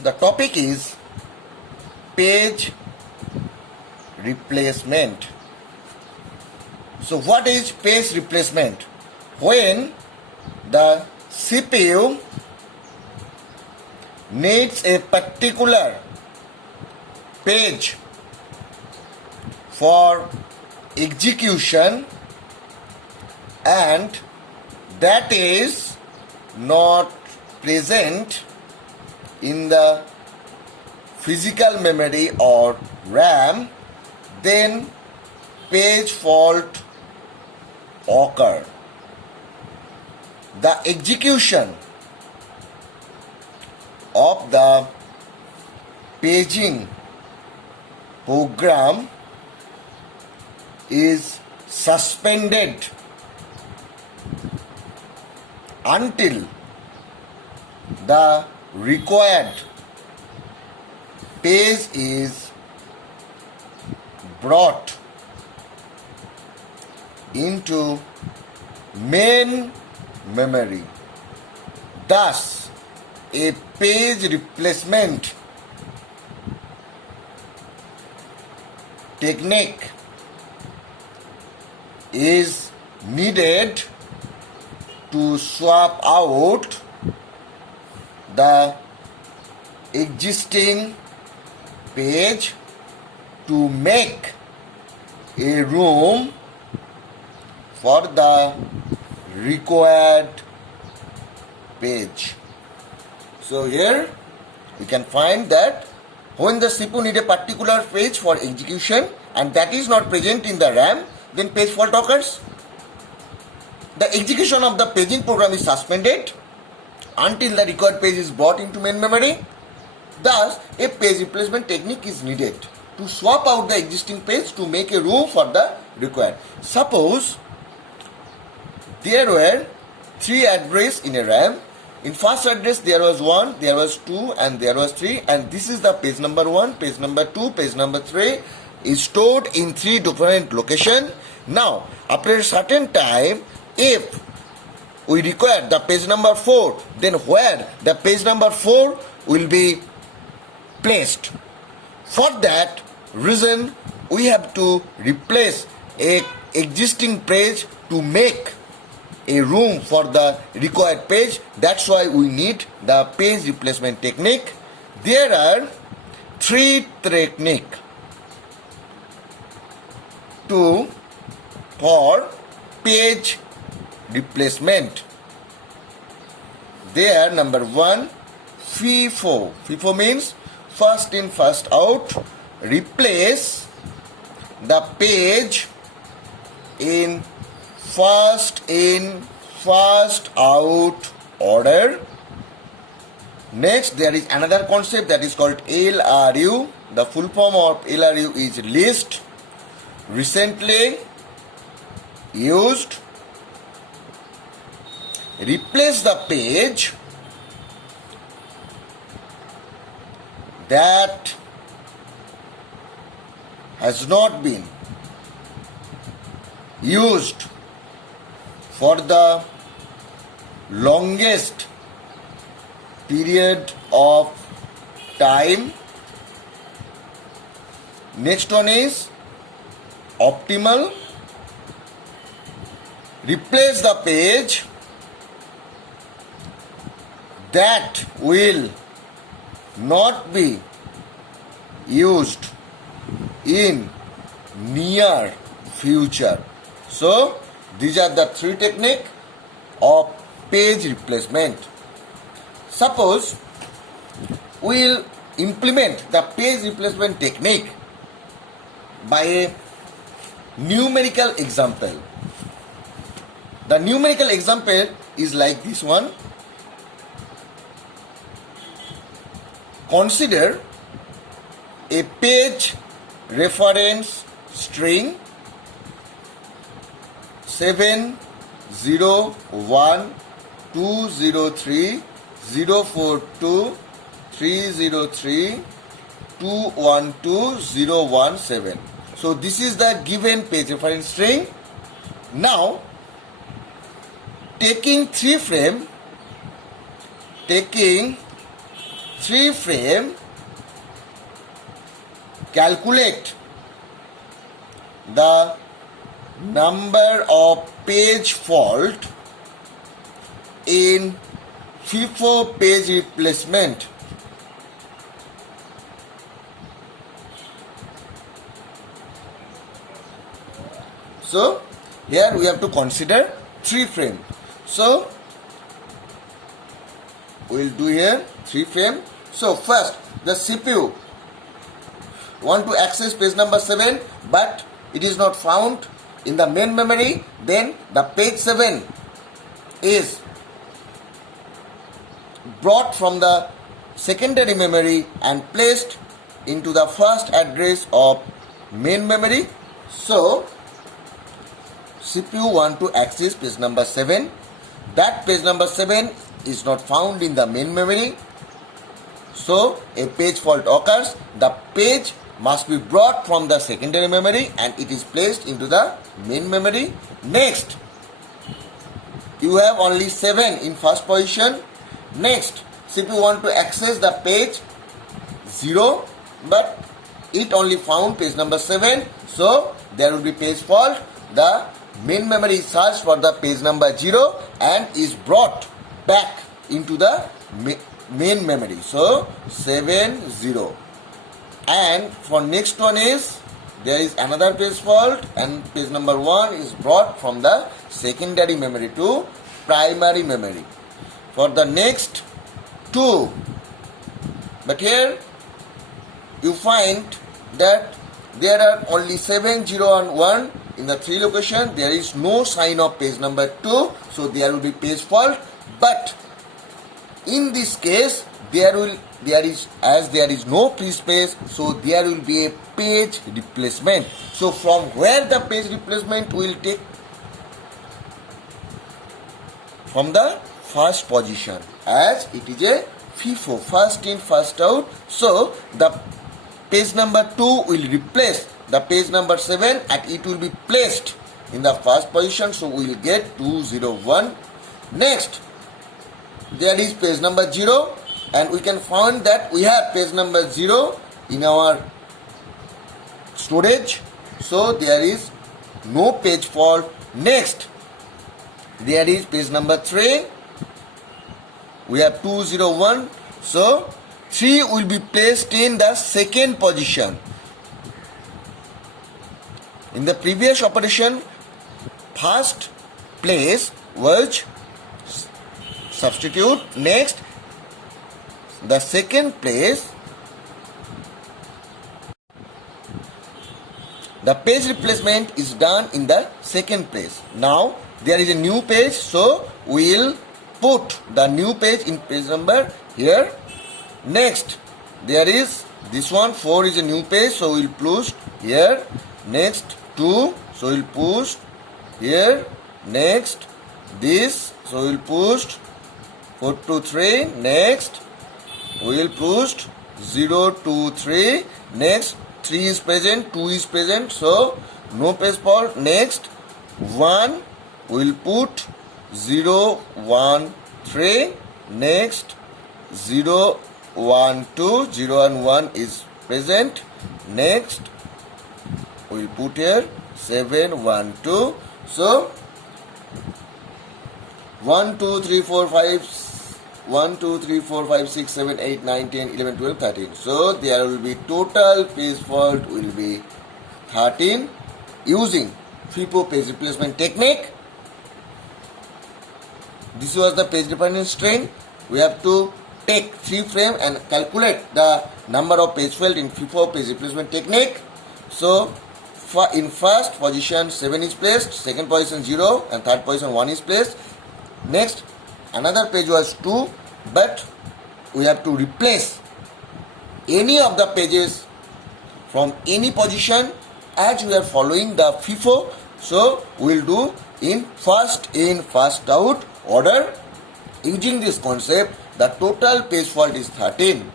The topic is page replacement. So what is page replacement? When the CPU needs a particular page for execution and that is not present in the physical memory or RAM, then page fault occur. The execution of the paging program is suspended until the required page is brought into main memory. Thus, a page replacement technique is needed to swap out the existing page to make a room for the required page. So here we can find that when the CPU need a particular page for execution and that is not present in the RAM, then page fault occurs. The execution of the paging program is suspended until the required page is brought into main memory. Thus, a page replacement technique is needed to swap out the existing page to make a room for the required. Suppose there were 3 addresses in a RAM. In first address there was 1, there was 2 and there was 3, and this is the page number 1, page number 2, page number 3 is stored in 3 different locations. Now, after a certain time, if we require the page number 4, then where the page number 4 will be placed. For that reason, we have to replace a existing page to make a room for the required page. That's why we need the page replacement technique. There are 3 techniques for page replacement. They are number 1, FIFO. FIFO means first in, first out. Replace the page in, first out order. Next, there is another concept that is called LRU. The full form of LRU is least recently used. Replace the page that has not been used for the longest period of time. Next one is optimal. Replace the page that will not be used in near future. So these are the 3 techniques of page replacement. Suppose we will implement the page replacement technique by a numerical example. The numerical example is like this one. Consider a page reference string 7012032030212012017. So this is the given page reference string. Now taking 3 frame, taking 3 frame, calculate the number of page fault in FIFO page replacement. So here we have to consider 3 frame. So we will do here 3 frame. So first the CPU want to access page number 7, but it is not found in the main memory. Then the page 7 is brought from the secondary memory and placed into the first address of main memory. So CPU want to access page number 7. That page number 7 is not found in the main memory. So a page fault occurs. The page must be brought from the secondary memory and it is placed into the main memory. Next, you have only 7 in first position. Next, CPU want to access the page 0, but it only found page number 7. So there will be page fault. The main memory is searched for the page number 0 and is brought back into the main memory. So 7 0. And for next one is there is another page fault and page number 1 is brought from the secondary memory to primary memory. For the next 2, but here you find that there are only 7 0 and 1 in the 3 location. There is no sign of page number 2, so there will be page fault. But in this case there is no free space, so there will be a page replacement. So from where the page replacement will take? From the first position, as it is a FIFO, first in first out. So the page number 2 will replace the page number 7 and it will be placed in the first position. So we will get 2 0 1. Next, there is page number 0 and we can find that we have page number 0 in our storage. So there is no page fault. Next, there is page number 3. We have 2 0 1. So 3 will be placed in the second position. In the previous operation, first place was substitute. Next, the second place, the page replacement is done in the second place. Now there is a new page, so we will put the new page in page number here. Next, there is this one, 4 is a new page, so we will push here. Next, 2, so we will push here. Next, this, so we will push 4 2 3. Next, we will push 0 2 3. Next, 3 is present, 2 is present, so no page fault. Next, 1, we will put 0 1 3. Next, 0 1 2, 0 and 1 is present. Next, we will put here 7 1 2. So 1 2 3 4 5 1 2 3 4 5 6 7 8 9 10 11 12 13. So there will be total page fault will be 13 using FIFO page replacement technique. This was the page replacement string. We have to take 3 frame and calculate the number of page fault in FIFO page replacement technique. So in first position 7 is placed, second position 0 and third position 1 is placed. Next, another page was 2, but we have to replace any of the pages from any position as we are following the FIFO. So we will do in first out order. Using this concept, the total page fault is 13.